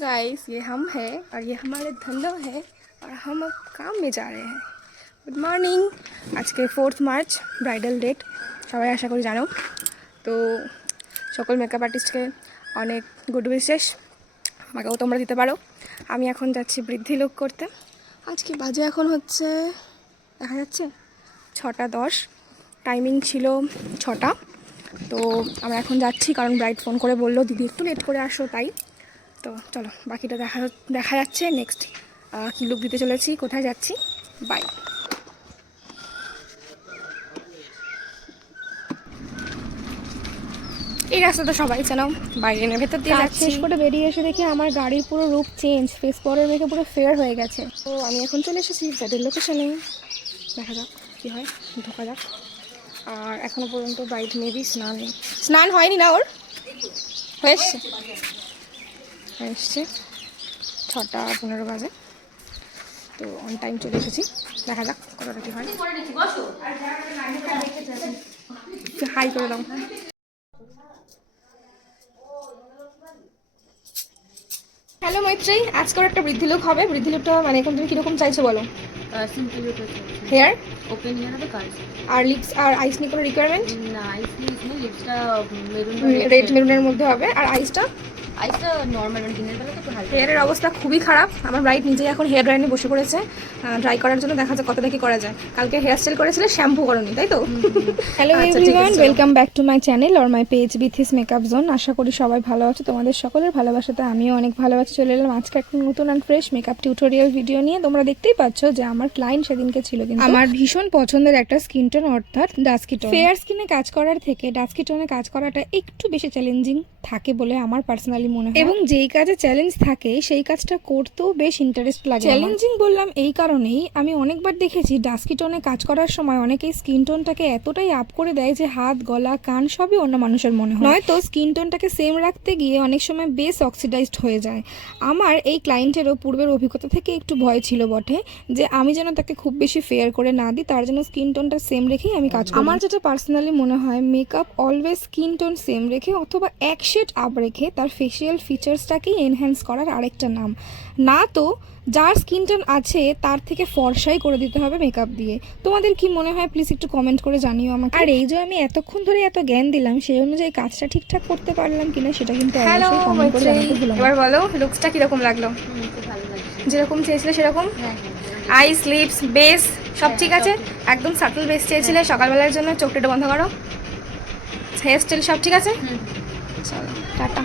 Guys, ये हम हैं और ये हमारे धंधा है और हम अब काम में जा रहे हैं। Good morning. आज के 4 मार्च ब्राइडल डेट, সবাই আশা করি জানো। তো সকল মেকআপ আর্টিস্টকে অনেক গুড উইশেস, আমাকেও তোমরা দিতে পারো। আমি এখন যাচ্ছি বৃদ্ধি লুক করতে। আজকে বাজে এখন হচ্ছে, দেখা যাচ্ছে 6:10, টাইমিং ছিল 6টা। তো আমরা এখন যাচ্ছি কারণ ব্রাইড ফোন করে বললো দিদি একটু লেট করে আসো, তাই। তো চলো বাকিটা দেখা যাচ্ছে নেক্সট কী লুক দিতে চলেছি, কোথায় যাচ্ছি। বাই। এই রাস্তা তো সবাই চেনাও, বাইরে এনে ভেতর দিয়ে যাচ্ছি। শেষ করে বেরিয়ে এসে দেখি আমার গাড়ির পুরো রূপ চেঞ্জ, ফেস পরের মেখে পুরো ফেয়ার হয়ে গেছে। তো আমি এখন চলে এসেছি ব্রাইডের লোকেশনে, দেখা যাক কী হয়, ঢোকা যাক। আর এখনও পর্যন্ত ব্রাইড মেবি স্নান হয়নি না, ওর হয়ে এসছে 6:15 বাজে। তো অন টাইম চলে এসেছি, দেখা যাক কতটা কী হয়। হাই করে দাও। হ্যালো মৈত্রী, আজকের একটা বৃদ্ধি লুক হবে। বৃদ্ধি লুকটা মানে এখন তুমি কীরকম চাইছো বলো? সিম্পল হেয়ার, ওপেন হেয়ার হবে কাজ। আর লিপস আর আইস নিয়ে কোনো রিকোয়ারমেন্ট? না, আইস নেই, লিপসটা মেরুন রেড মেরুনের মধ্যে হবে। আর আইসটা নর্মাল, মানে দিনের বেলা তো একটু হালকা। হেয়ারের অবস্থা খুবই খারাপ। আমার ব্রাইড নিজেই এখন হেয়ার ড্রায়ারে বসে পড়েছে ড্রাই করার জন্য, দেখা যাক কতটা কি করা যায়। কালকে হেয়ার স্টাইল করেছিলে, শ্যাম্পু করনি তাই তো? Hello everyone, welcome back to my channel or my page বিথিস মেকআপ জোন। আশা করি সবাই ভালো আছে। তোমাদের সকলের ভালোবাসাতে আমিও অনেক ভালো আছি। চলে এলাম আজকে একটা নতুন and fresh makeup tutorial video নিয়ে। তোমরা দেখতেই পাচ্ছ যে আমার ক্লায়েন্ট সেদিনকে ছিল, কিন্তু আমার ভীষণ পছন্দের একটা স্কিন টোন, অর্থাৎ ডাস্কি টোন। ফেয়ার স্কিনে কাজ করার থেকে ডাস্কি টোনে কাজ করাটা একটু বেশি চ্যালেঞ্জিং থাকে বলে আমার পার্সোনালি মনে হয়, এবং যেই কাজে চ্যালেঞ্জ থাকে সেই কাজটা করতেও বেশ ইন্টারেস্ট লাগে। চ্যালেঞ্জিং বললাম এই কারণেই, আমি অনেকবার দেখেছি ডাস্কি টোনে কাজ করার সময় অনেকেই স্কিন টোনটাকে এতটাই আপ করে দেয় যে হাত, গলা, কান সবই অন্য মানুষের মনে হয়। নয়তো স্কিন টোনটাকে সেম রাখতে গিয়ে অনেক সময় বেশ অক্সিডাইজড হয়ে যায়। আমার এই ক্লায়েন্টেরও পূর্বের অভিজ্ঞতা থেকে একটু ভয় ছিল বটে যে আমি যেন তাকে খুব বেশি ফেয়ার করে না দিই, তার জন্য স্কিন টোনটা সেম রেখেই আমি কাজ করি। আমার যেটা পার্সোনালি মনে হয়, makeup always skin tone same রেখে অথবা এক শেড আপ রেখে তার ফেসিয়াল ফিচার্সটাকেই এনহ্যান্স করার আরেকটা নাম। না তো যার স্কিন টোন আছে তার থেকে ফর্সাই করে দিতে হবে মেকআপ দিয়ে। তোমাদের কি মনে হয় প্লিজ একটু কমেন্ট করে জানিও আমাকে। আর এই যে আমি এতক্ষণ ধরে এত জ্ঞান দিলাম, সেই অনুযায়ী কাজটা ঠিকঠাক করতে পারলাম কিনা সেটা কিন্তু অবশ্যই কমেন্ট করে জানাতে ভুলো না। এবার বলো লুকসটা কিরকম লাগলো? খুব ভালো লাগছে, যেরকম চেয়েছিলে সেরকম? আইস, লিপস, বেস সব ঠিক আছে? একদম সাটল বেস চেয়েছিলে সকালবেলার জন্য, চোখটা বন্ধ করো। হেয়ার স্টাইল সব ঠিক আছে? চলো টাটা।